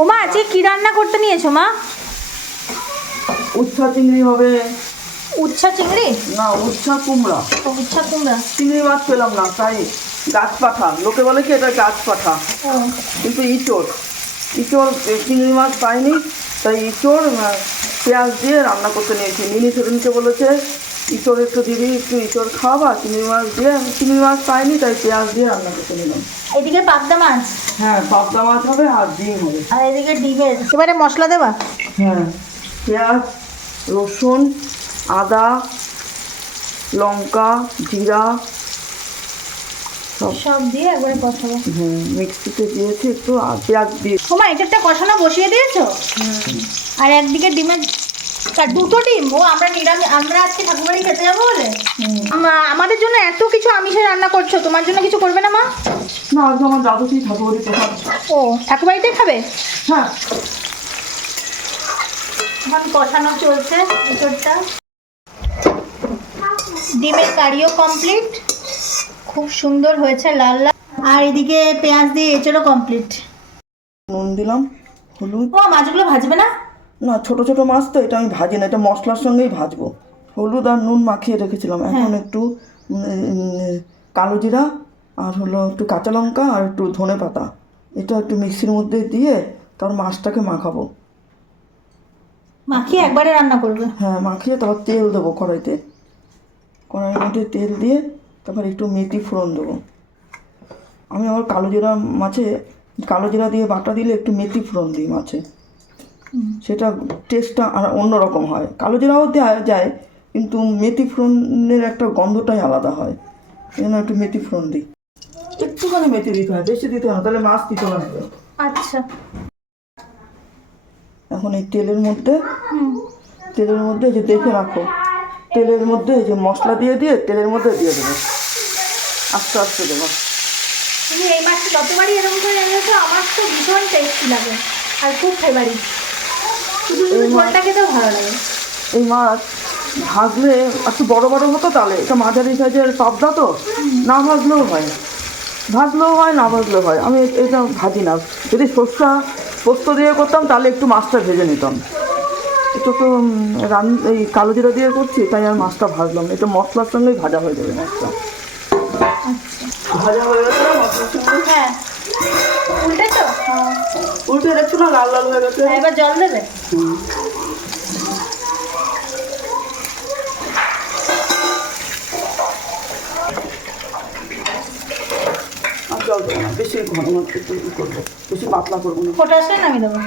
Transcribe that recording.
ওমা আজকে কি রান্না করতে নিয়েছো মা? উচ্ছা চিংড়ি হবে। উচ্ছা চিংড়ি? না উচ্ছা কুমড়া। ও, উচ্ছা কুমড়া। চিংড়ি মাছ পেলাম না তাই গাছ পাঠা। লোকে বলে কি এটা গাছ পাঠা? কিন্তু ইঁচড়। ইঁচড় চিংড়ি মাছ পাইনি তাই ইঁচড় পেঁয়াজ দিয়ে রান্না করতে নিয়েছি। মিনি সেদিনকে বলেছে ইঁচড় একটু দিবি একটু ইঁচড় খাওয়াবা চিংড়ি মাছ দিয়ে আমি চিংড়ি মাছ পাইনি তাই পেঁয়াজ দিয়ে রান্না করতে নিলাম। এদিকে পাবদা মাছ? হ্যাঁ পাবদা মাছ হবে আর ডিম হবে। আর এদিকে ডিমের। এবারে মশলা দেবা? হ্যাঁ পেঁয়াজ রসুন আদা লঙ্কা জিরা সব। সব দিয়ে একবারে কষাবো। হ্যাঁ মিক্সিতে দিয়েছি একটু আর পেঁয়াজ দিয়ে। এটা কষানো বসিয়ে দিয়েছ? আর একদিকে ডিমের তা দুটো ডিম। ও আমরা নিরামিষ আমরা আজকে ঠাকুরবাড়ি খেতে যাব বলে? আমাদের জন্য এত কিছু আমিষে রান্না করছ তোমার জন্য কিছু করবে না মা? না আজকে আমার দাদুটি ঠাকুরবাড়ি প্রসাদ ও ঠাকুরবাড়িতেই খাবে? হ্যাঁ। এখন কষানো চলছে এঁচড়টা ডিমের কারিও কমপ্লিট খুব সুন্দর হয়েছে লাল লাল। আর এদিকে পেঁয়াজ দিয়ে এঁচড়ও কমপ্লিট নুন দিলাম হলুদ। ও মাছগুলো ভাজবে না? না ছোট ছোট মাছ তো এটা আমি ভাজি না এটা মশলার সঙ্গেই ভাজবো। হলুদ আর নুন মাখিয়ে রেখেছিলাম। এখন একটু কালো জিরা আর হলো একটু কাঁচা লঙ্কা আর একটু ধনে পাতা। এটা একটু মিক্সির মধ্যে দিয়ে তার মাছটাকে মাখাবো। মাখিয়ে একবারে রান্না করবে? হ্যাঁ মাখিয়ে তারপর তেল দেবো কড়াইতে। কড়াইয়ের মধ্যে তেল দিয়ে তারপর একটু মেথি ফোড়ন দেবো। আমি আবার কালো জিরা মাছে কালো জিরা দিয়ে বাটা দিলে একটু মেথি ফোড়ন দিই মাছে। সেটা টেস্টটা আর অন্যরকম হয়। কালো জিরাও দেওয়া যায় কিন্তু মেথি ফোড়নের একটা গন্ধটাই আলাদা হয়। এই জন্য একটু মেথি ফোড়ন দিই। একটুখানি মেথি দিতে হয় বেশি দিতে হয় না তাহলে মাছ দিতে হবে। আচ্ছা। এখন এই তেলের মধ্যে তেলের মধ্যে যে দেখে রাখো তেলের মধ্যে যে মশলা দিয়ে দিয়ে তেলের মধ্যে দিয়ে দেবো। আস্তে আস্তে দেবো। তুমি এই মাছটা যতবারই এরকম করে এনেছো আমার তো ভীষণ টেস্টি লাগে আর খুব ফেভারিট ঝোলটা খেতেও ভালো লাগে। এই মাছ ভাজলে একটু বড় বড় হতো তাহলে এটা মাঝারি সাইজের পাবদা তো না ভাজলেও হয়। ভাজলেও হয় না ভাজলেও হয়। আমি এটা ভাজি না। যদি সর্ষা পোস্ত দিয়ে করতাম তাহলে একটু মাছটা ভেজে নিতাম। এটা তো রান এই কালো জিরা দিয়ে করছি তাই আর মাছটা ভাজলাম। এটা মশলার সঙ্গেই ভাজা হয়ে যাবে মাছটা। ভাজা হয়ে গেছে না মশলার সঙ্গে? হ্যাঁ। উল্টে তো? উল্টে দেখছ না? লাল লাল হয়ে গেছে। হ্যাঁ, এবার জল দেবে? জল দেবো না বেশি ঘন করব বেশি পাতলা করব না। ফোটা আসলে নামিয়ে দেবো।